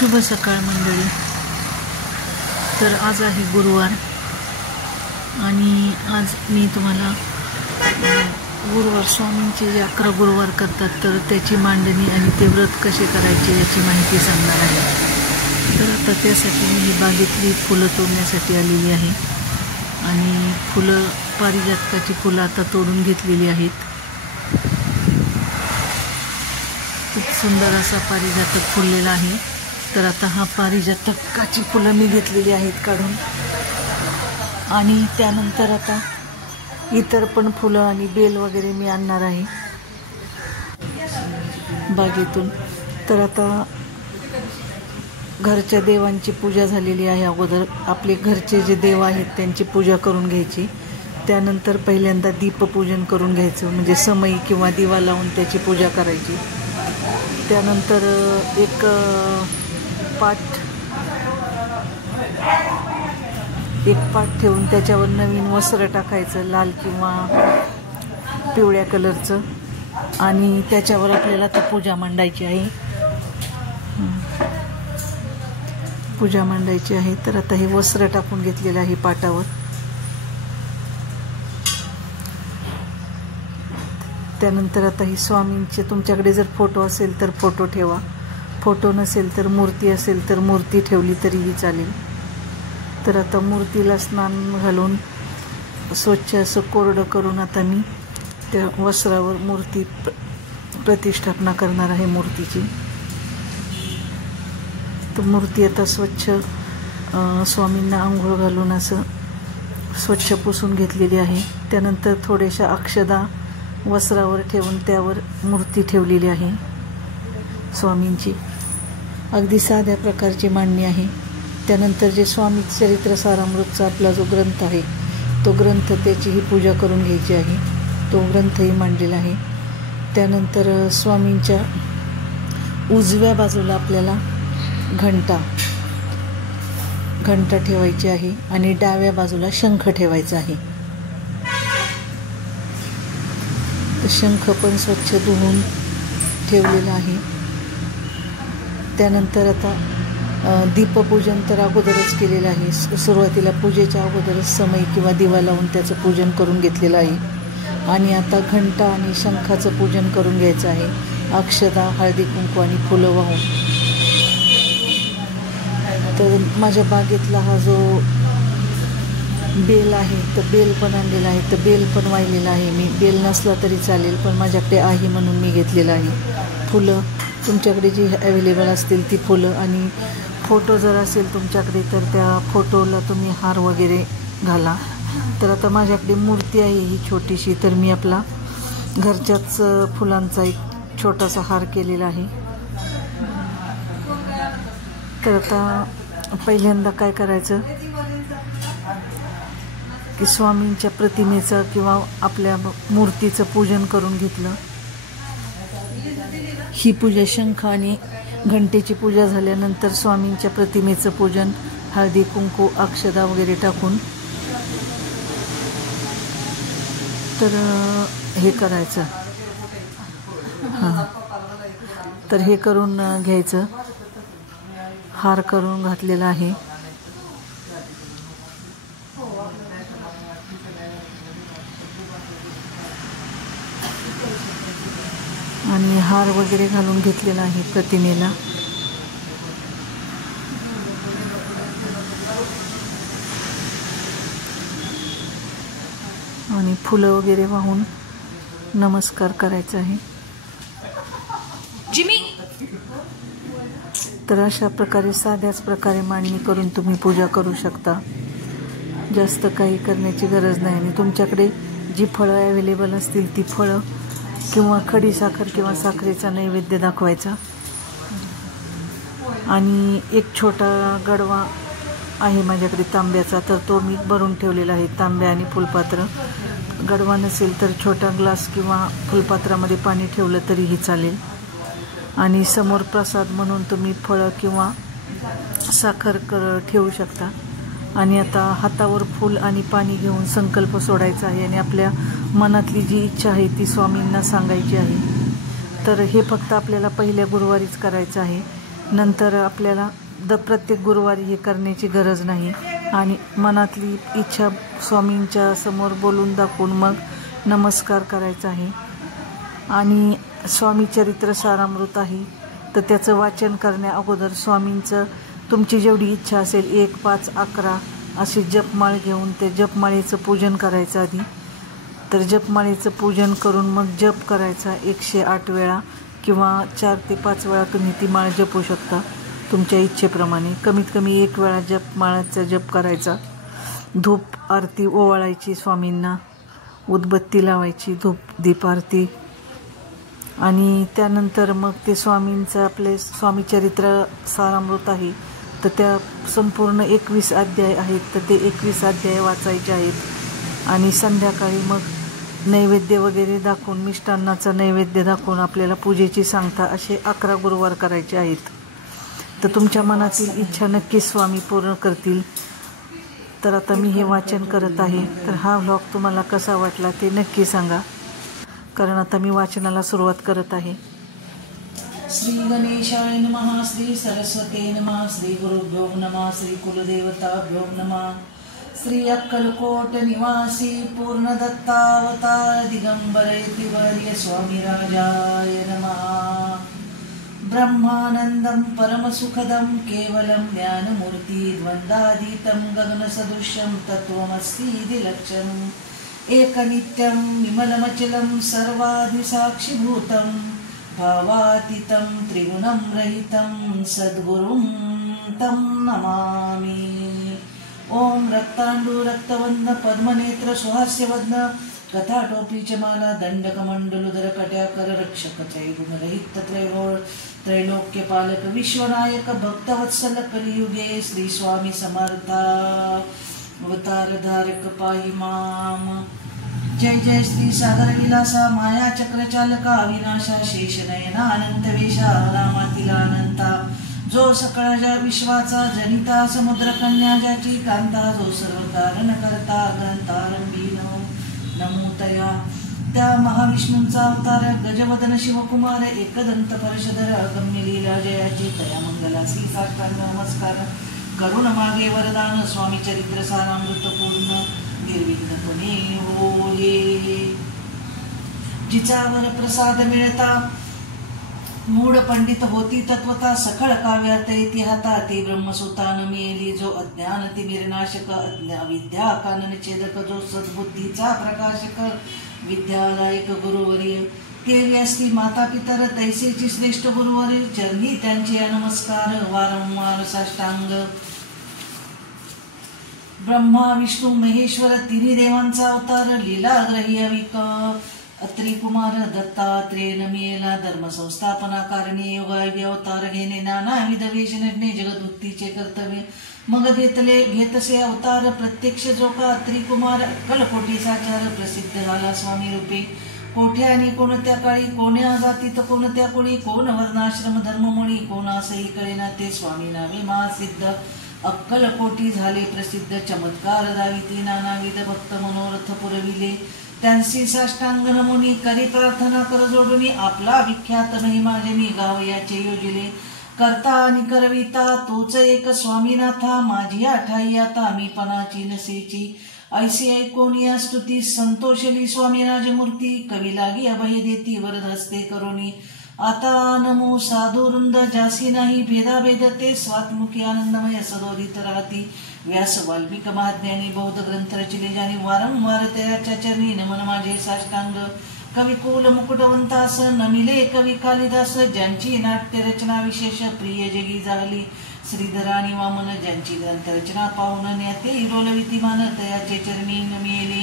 शुभ सकाळ मंडळी. तर आज आहे गुरुवार आणि आज मी तुम्हाला गुरुवार स्वामींचे जे 11 गुरुवार करतात तर त्याची मांडणी आणि ते व्रत कसे करायचे याची माहिती सांगणार आहे. तर आता त्यासाठी मी ही बागेतली फुलं तोडण्यासाठी आलेली आहे आणि फुलं पारिजातकाची फुलं आता तोडून घेतलेली आहेत. खूप सुंदर असा पारिजातक फुललेला आहे. तर आता हा पारिजातकाची फुलं मी घेतलेली आहेत काढून आणि त्यानंतर आता इतर पण फुलं आणि बेल वगैरे मी आणणार आहे बागेतून. तर आता घरच्या देवांची पूजा झालेली आहे. अगोदर आपले घरचे जे देव आहेत त्यांची पूजा करून घ्यायची. त्यानंतर पहिल्यांदा दीपपूजन करून घ्यायचं, म्हणजे समई किंवा दिवा लावून त्याची पूजा करायची. त्यानंतर एक पाट ठेवून त्याच्यावर नवीन वस्त्र टाकायचं, लाल किंवा पिवळ्या कलरचं, आणि त्याच्यावर आपल्याला ती पूजा मांडायची आहे. तर आता हे वस्त्र टाकून घेतलेलं आहे पाटावर. त्यानंतर आता ही स्वामींचे तुमच्याकडे जर फोटो असेल तर फोटो ठेवा, फोटो नसेल तर मूर्ती असेल तर मूर्ती ठेवली तरीही चालेल. तर आता मूर्तीला स्नान घालून स्वच्छ असं कोरडं करून आता मी त्या वस्त्रावर मूर्ती प्रतिष्ठापना करणार आहे मूर्तीची. तर मूर्ती आता स्वच्छ स्वामींना आंघोळ घालून असं स्वच्छ पुसून घेतलेली आहे. त्यानंतर थोड्याशा अक्षदा वस्त्रावर ठेवून त्यावर मूर्ती ठेवलेली आहे स्वामींची. अगदी साध्या प्रकारची मांडणी आहे. त्यानंतर जे स्वामी चरित्र सारामृतचा आपला जो ग्रंथ आहे तो ग्रंथ त्याचीही पूजा करून घ्यायची आहे. तो ग्रंथही मांडलेला आहे. त्यानंतर स्वामींच्या उजव्या बाजूला आपल्याला घंटा ठेवायची आहे आणि डाव्या बाजूला शंख ठेवायचा आहे. तर शंख पण स्वच्छ धुवून ठेवलेला आहे. त्यानंतर आता दीपपूजन तर अगोदरच केलेलं आहे. सुरुवातीला पूजेच्या अगोदरच समई किंवा दिवा लावून त्याचं पूजन करून घेतलेलं आहे. आणि आता घंटा आणि शंखाचं पूजन करून घ्यायचं आहे. अक्षदा, हळदी कुंकू आणि फुलं वाहून. तर माझ्या बागेतला हा जो बेल आहे तर बेल पण आणलेला आहे. तर बेल पण वाहिलेला आहे मी. बेल नसला तरी चालेल पण माझ्याकडे आहे म्हणून मी घेतलेलं आहे. फुलं तुमच्याकडे जी अवेलेबल असतील ती फुलं, आणि फोटो जर असेल तुमच्याकडे तर त्या फोटोला तुम्ही हार वगैरे घाला. तर आता माझ्याकडे मूर्ती आहे ही छोटीशी, तर मी आपला घरच्याच फुलांचा एक छोटासा हार केलेला आहे. तर आता पहिल्यांदा काय करायचं की स्वामींच्या प्रतिमेचं किंवा आपल्या मूर्तीचं पूजन करून घेतलं. ही पूजा शंख आणि घंटेची पूजा झाल्यानंतर स्वामींच्या प्रतिमेचं पूजन हळदी कुंकू अक्षदा वगैरे टाकून तर हे करायचं. तर हे करून घ्यायचं. हार करून घातलेला आहे. आणि हार वगैरे घालून घेतलेला आहे प्रतिमेला. आणि फुलं वगैरे वाहून नमस्कार करायचा आहे. तर अशा प्रकारे साध्याच प्रकारे मांडणी करून तुम्ही पूजा करू शकता. जास्त काही करण्याची गरज नाही. आणि तुमच्याकडे जी फळं अवेलेबल असतील ती फळं किंवा खडी साखर किंवा साखरेचा नैवेद्य दाखवायचा. आणि एक छोटा गडवा आहे माझ्याकडे तांब्याचा, तर तो मी भरून ठेवलेला आहे. तांब्या आणि फुलपात्र. गडवा नसेल तर छोटा ग्लास किंवा फुलपात्रामध्ये पाणी ठेवलं तरीही चालेल. आणि समोर प्रसाद म्हणून तुम्ही फळं किंवा साखर ठेवू शकता. आणि आता हातावर फूल आणि पाणी घेऊन संकल्प सोडायचा आहे आणि आपल्या मनातली जी इच्छा आहे ती स्वामींना सांगायची आहे. तर हे फक्त आपल्याला पहिल्या गुरुवारीच करायचं आहे. नंतर आपल्याला प्रत्येक गुरुवारी हे करण्याची गरज नाही आणि मनातली इच्छा स्वामींच्या समोर बोलून दाखवून मग नमस्कार करायचा आहे. आणि स्वामी चरित्र सारामृत आहे तर त्याचं वाचन करण्या अगोदर स्वामींचं तुमची जेवढी इच्छा असेल 1, 5, 11 अशी जपमाळ घेऊन ते जपमाळेचं पूजन करायचं आधी. तर जपमाळेचं पूजन करून मग जप करायचा 108 वेळा किंवा 4 ते 5 वेळा तुम्ही ती माळ जपू शकता तुमच्या इच्छेप्रमाणे. कमीत कमी 1 वेळा जपमाळाचा जप करायचा. धूप आरती ओवाळायची स्वामींना, उदबत्ती लावायची, धूप दीप आरती. आणि त्यानंतर मग ते स्वामींचं आपले स्वामी चरित्र सारामृत आहे तर त्या संपूर्ण 21 अध्याय आहेत तर ते 21 अध्याय वाचायचे आहेत. आणि संध्याकाळी मग नैवेद्य वगैरे दाखवून मिष्टान्नाचा नैवेद्य दाखवून आपल्याला पूजेची सांगता असे 11 गुरुवार करायचे आहेत. तर तुमच्या मनातील इच्छा नक्कीच स्वामी पूर्ण करतील. तर आता मी हे वाचन करत आहे. तर हा व्लॉग तुम्हाला कसा वाटला ते नक्की सांगा, कारण आता मी वाचनाला सुरुवात करत आहे. श्री गणेशाय नमः, श्री सरस्वते नमः, श्री गुरुभ्यो नमः, श्री कुलदेवताभ्यो नमः. श्री अक्कलकोट निवासी पूर्ण दत्तावतार दिगंबर यतिवर्य स्वामी राजाय नमः. ब्रह्मानंदं परमसुखदं केवलं ज्ञानमूर्ति द्वंद्वातीतं गगनसदृशं तत्त्वमस्तीति लक्ष्यम् एकनित्यं विमलमचलं सर्वादिसाक्षिभूतं भावातीतं त्रिगुणं रहितं सद्गुरुं तं नमामि. ओम रक्तांडू रक्तवन्न पद्मनेत्र सुहास्यवदन कथाटोपीचमाला दंडकमंडलुधर कट्याकर रक्षक गुणरहित त्रैलोळ त्रैलोक्यपालक विश्वनायक भक्तवत्सल कलियुगे श्री स्वामी समर्था अवतार धारक पाहि माम. जय जय श्री सागर विलासा माया चक्रचालका अविनाशा शेषनयना अनंत वेशा रामातील अनंता जो सकळ विश्वाचा जनिता समुद्र कन्या ज्याची कांता जो सर्व कारण करता ग्रंथारंभी नमो तया. त्या महाविष्णूंचा अवतार गजवदन शिवकुमार एकदंत परशधर अगम्य लीला जयाची तया मंगलासी साष्टांग नमस्कार करुण मागे वरदान स्वामी चरित्र सारामृत पूर्ण निर्विघ्नपणे होये. जिचावर प्रसाद मिळता मूढ पंडित होती तत्वता सखळ काव्यात इतिहाता ते ब्रह्मसुतान मिळेली जो अज्ञान तिमिरनाशक विद्या कानन छेदक जो सद्बुद्धीचा प्रकाशक विद्यादायक गुरुवर्य केली असती माता पितर तैसेची श्रेष्ठ गुरुवर्य चरणी त्यांचे नमस्कार वारंवार साष्टांग. ब्रह्मा विष्णू महेश्वर तिन्ही देवांचा अवतार लीलाग्रही अविक अत्री कुमार दत्तात्रेय नमियेला धर्म संस्थापना कारणे योगायोगी अवतार घेणे नानाविध वेश नडणे जगदुत्तीचे कर्तव्य मग घेतसे अवतार प्रत्यक्ष जो का अत्री कुमार अक्कलकोटीचा चार प्रसिद्ध झाला स्वामी रूपे. कोठ्या आणि कोणत्या काळी कोण्या जातीत कोणत्या कोळी कोण वर्णाश्रम धर्ममुळी कोण असही कळेना ते स्वामी नावे महासिद्ध अक्कलकोटी झाले प्रसिद्ध. चमत्कार दाविती नानाविध भक्त मनोरथ पुरविले त्यांची साष्टांग नमुनी करी प्रार्थना कर जोडून आपला विख्यात महिमा जनी गाव याचे योजिले. करता आणि करविता तोच एक स्वामीनाथा माझी आठाई आता मी पणाची नसेची ऐसी ऐकून या स्तुती संतोषली स्वामी राजमूर्ती कवी लागी अभय देती वरद हस्ते करोनी. आता नमो साधुरुंद जासी नाही भेदाभेद ते स्वात्मुखी आनंदमय सदोदित राहती. व्यास वाल्मिक महाज्ञानी बौद्ध ग्रंथ रचिले ज्यानी वारंवार त्याच्या चरणी नमन माझे साष्टांग. कवी कुल मुकुटवंतास नमिले कवी कालिदास ज्यांची नाट्य रचना विशेष प्रिय जगी झाली. श्रीधर आणि वामन ज्यांची ग्रंथ रचना पाहून न्याते रोलवितीमान तयाचे चरणी नमिले.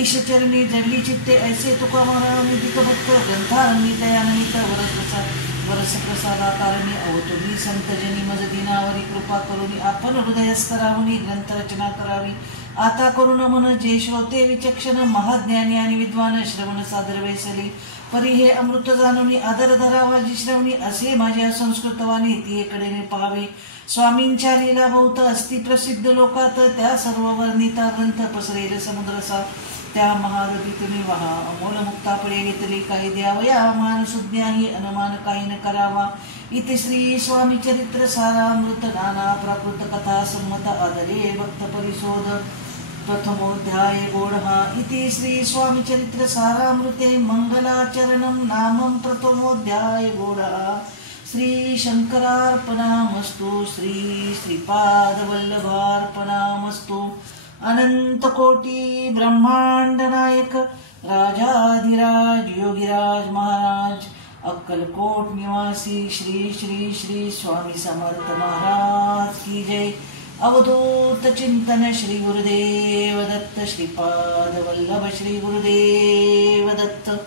ईश चरणी जडली चित्ते ऐसे तुका महारामिक भक्त ग्रंथारंगी तया नमित वरस प्रसादाकारणी अवतुनी संतजनी मज दिनावरी कृपा करुनी आपण हृदयस्तरावणी ग्रंथ रचना करावी. आता करुण मन जे श्रोते विचक्षण महाज्ञानी आणि विद्वान श्रवण सादर वैसली परी हे अमृत जाणून आदर धरावा जी श्रवणी असे माझ्या संस्कृतवाणी ती एकडे पाहावे. स्वामींच्या लीला बहुत अस्ति प्रसिद्ध लोकात त्या सर्व वर्णिता ग्रंथ पसरेल समुद्रसा त्या महारथी तुम्ही वहा अमोल मुक्तापडे घेतली काही द्यावया मान सुज्ञाही अनमान काही न करावा. इति श्री स्वामी चरित्र सारामृत नाना प्राकृत कथा संमत आदरे भक्त परिशोध प्रथमोध्याय गोढहा. इति श्री स्वामी चरित्र सारामृते मंगलाचरणं नामं प्रथमोध्याय गोढहा. श्री शंकरार्पणामस्तु. श्री श्रीपादवल्लभार्पणामस्तु. अनंत कोटी ब्रह्मांड नायक राजाधिराज योगीराज महाराज अक्कलकोट निवासी श्री श्री श्री स्वामी समर्थ महाराज की जय. अवधूत चिंतन श्री गुरुदेव दत्त. श्रीपाद वल्लभ श्री गुरुदेव दत्त.